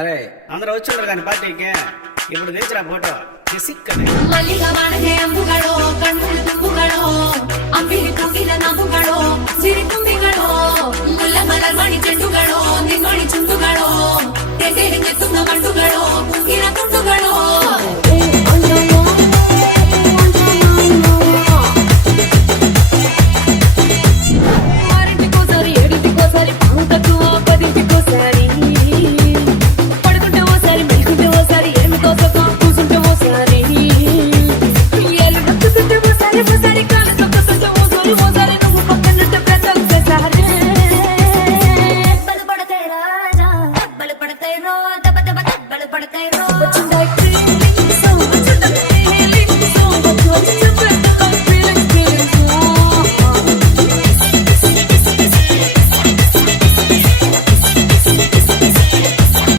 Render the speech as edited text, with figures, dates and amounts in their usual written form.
అరే అందరూ వచ్చారు కానీ పార్టీకి ఇప్పుడు తెచ్చిరా ఫోటో ಮಲ್ಲಿಗ ಬಾಣಗೆ ಅಂಬುಗಳು ಕಣ್ಣುಗಳು ತುಂಬುಗಳು ಅಂಬಿಲಿ ತುಂಬಿದ ನಂಬುಗಳು ಸಿರಿ ತುಂಬಿಗಳು ಮುಲ್ಲ ಮಲರ್ ಮಣಿ ಚೆಂಡುಗಳು ನಿಮ್ಮಣಿ ಚುಂಡುಗಳು ತೆಗೆ ತುಂಗ ಮಂಡು